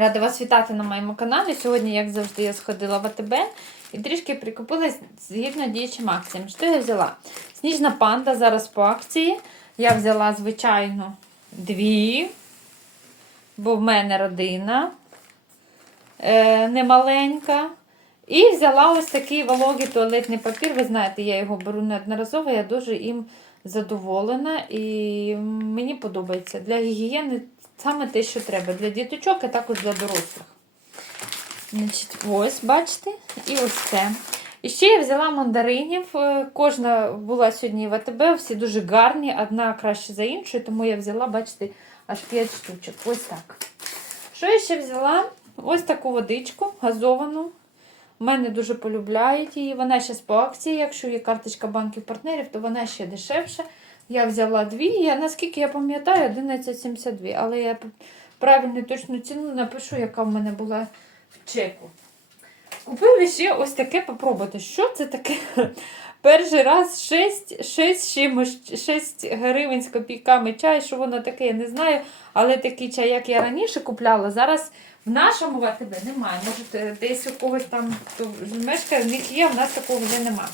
Рада вас вітати на моєму каналі. Сьогодні, як завжди, я сходила в АТБ і трішки прикупила згідно діючим акціям. Що я взяла? Сніжна панда зараз по акції. Я взяла, звичайно, дві, бо в мене родина е, немаленька. І взяла ось такий вологий туалетний папір. Ви знаєте, я його беру неодноразово, я дуже їм задоволена і мені подобається. Для гігієни саме те, що треба. Для діточок, а також для дорослих. Значить, Ось, бачите? І ось це. І ще я взяла мандаринів. Е, Кожна була сьогодні в АТБ, всі дуже гарні, одна краще за іншою, тому я взяла, бачите, аж 5 штучок. Ось так. Що я ще взяла? Ось таку водичку газовану. У мене дуже полюбляють її. Вона зараз по акції. Якщо є карточка банків партнерів, то вона ще дешевша. Я взяла дві. Я, наскільки я пам'ятаю, 11,72. Але я правильну точну ціну напишу, яка в мене була в чеку. Купили ще ось таке попробувати. Що це таке? Перший раз 6, 6, чимось, 6 гривень з копійками чай. Що воно таке, я не знаю. Але такий чай, як я раніше купляла, зараз в нашому ВТБ немає. Може, десь у когось там хто мешкає, в них є, в нас такого вже немає.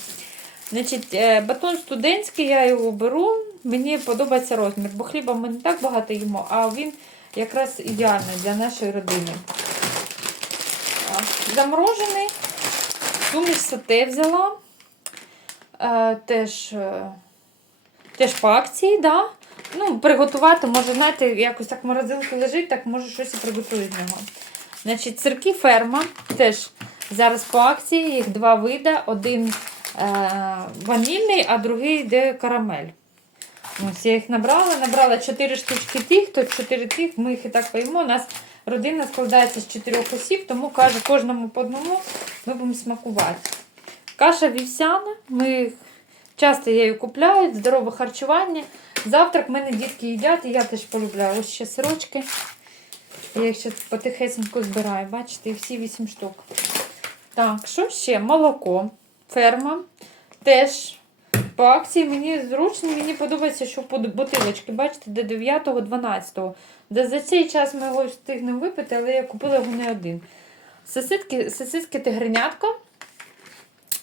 Значить, е, батон студентський, я його беру. Мені подобається розмір, бо хліба ми не так багато їмо, а він якраз ідеальний для нашої родини. Заморожений. Суміш сате взяла. Е, теж, е, теж по акції, да. Ну, приготувати, може, знаєте, якось так морозилка лежить, так може щось і приготую з нього. Значить, сирки ферма. Теж зараз по акції, їх два види. Один е, ванільний, а другий йде карамель. Ось я їх набрала. Набрала 4 штучки тих, то 4 тих, ми їх і так поїмо. У нас родина складається з 4 осіб, тому кажу, кожному по одному ми будемо смакувати. Каша вівсяна. Ми часто її купляю, здорове харчування. Завтрак в мене дітки їдять, і я теж полюбляю. Ось ще сирочки. Я їх ще потихесенько збираю, бачите, їх всі 8 штук. Так, що ще? Молоко. Ферма. Теж по акції мені зручно, мені подобається, що бутилочки, бачите, до 9-12. Де за цей час ми його встигнемо випити, але я купила його не один. Сосиски, сосиски тигренятка.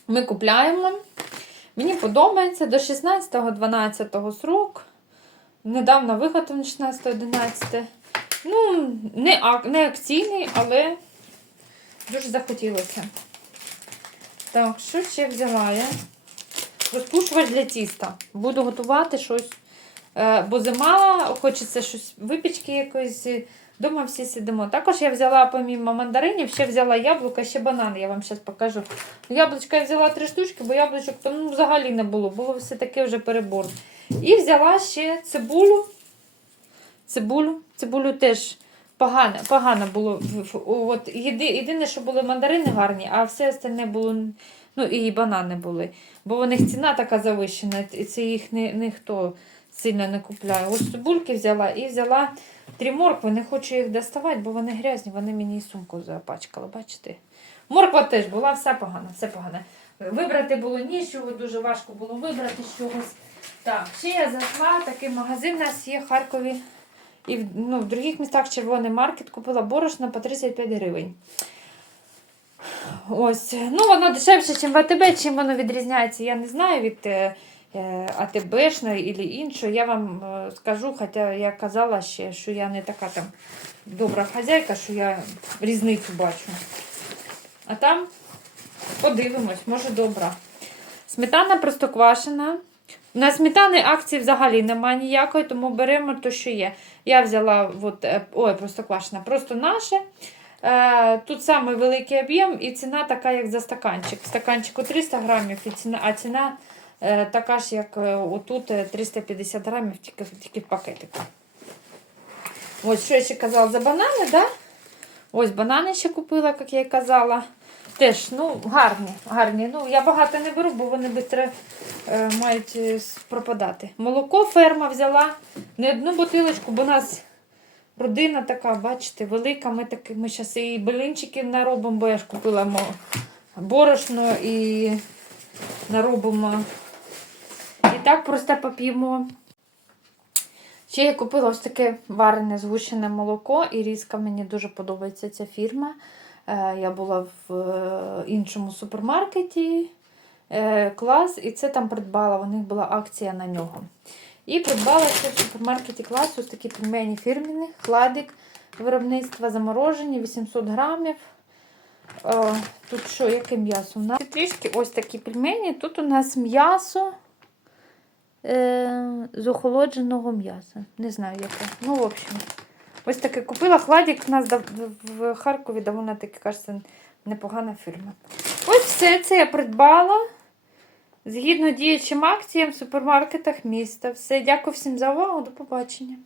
Ми купляємо. Мені подобається до 16-12 срок. Недавно виготовлений 16-11. Ну, не, ак, не акційний, але дуже захотілося. Так, що ще взяла я? Розпушувач для тіста. Буду готувати щось. Е, бо зима, хочеться щось, випічки якоїсь. Дома всі сидимо. Також я взяла, помімо мандаринів, ще взяла яблука, ще банан, я вам зараз покажу. Яблучка я взяла три штучки, бо яблучок там ну, взагалі не було, було все таке вже перебор. І взяла ще цибулю. Цибулю. Цибулю теж погано, погано було. От, єди, єдине, що були мандарини гарні, а все остальне було. Ну і банани були. Бо у них ціна така завищена, і це їх не, ніхто сильно не купляє. Ось цибульки взяла і взяла три моркви. Не хочу їх доставати, бо вони грязні, вони мені і сумку запачкали, бачите? Морква теж була, все погано, все погано. Вибрати було нічого, дуже важко було вибрати чогось. Так, ще я зайшла, такий магазин у нас є в Харкові. І ну, в других містах червоний маркет купила борошно по 35 гривень. Ось, ну воно дешевше, ніж в АТБ. Чим воно відрізняється, я не знаю від е, е, АТБшної або іншої. Я вам е, скажу, хоча я казала ще, що я не така там добра хазяйка, що я різницю бачу. А там подивимось, може добра. Сметана простоквашена. На сметани акції взагалі немає ніякої, тому беремо те, що є. Я взяла, от, е, ой, простоквашена, просто наше. Е, Тут самий великий об'єм і ціна така, як за стаканчик. В стаканчику 300 грамів, і ціна, а ціна е, така ж, як отут е, 350 грамів, тільки, тільки в пакетику. Ось, що я ще казала за банани, да? Ось банани ще купила, як я і казала. Теж, ну, гарні, гарні. Ну, я багато не беру, бо вони швидко е, мають е, пропадати. Молоко ферма взяла не одну бутилочку, бо у нас родина така, бачите, велика. Ми таки, ми зараз і блинчики наробимо, бо я ж купила борошно і наробимо. І так просто поп'ємо. Ще я купила ось таке варене згущене молоко, і різка мені дуже подобається ця фірма. Е, Я була в е, іншому супермаркеті е, клас, і це там придбала. У них була акція на нього. І придбала ще в супермаркеті клас ось такі пельмені фірмені, хладик виробництва заморожені, 800 грамів. Тут що, яке м'ясо? У нас трішки ось такі пельмені. Тут у нас м'ясо з охолодженого м'яса. Не знаю яке. Ну, в общем, ось таке купила. хладік. у нас в Харкові доволі таки, кажеться, непогана фірма. Ось все це я придбала. Згідно діючим акціям в супермаркетах міста. Все, дякую всім за увагу. До побачення.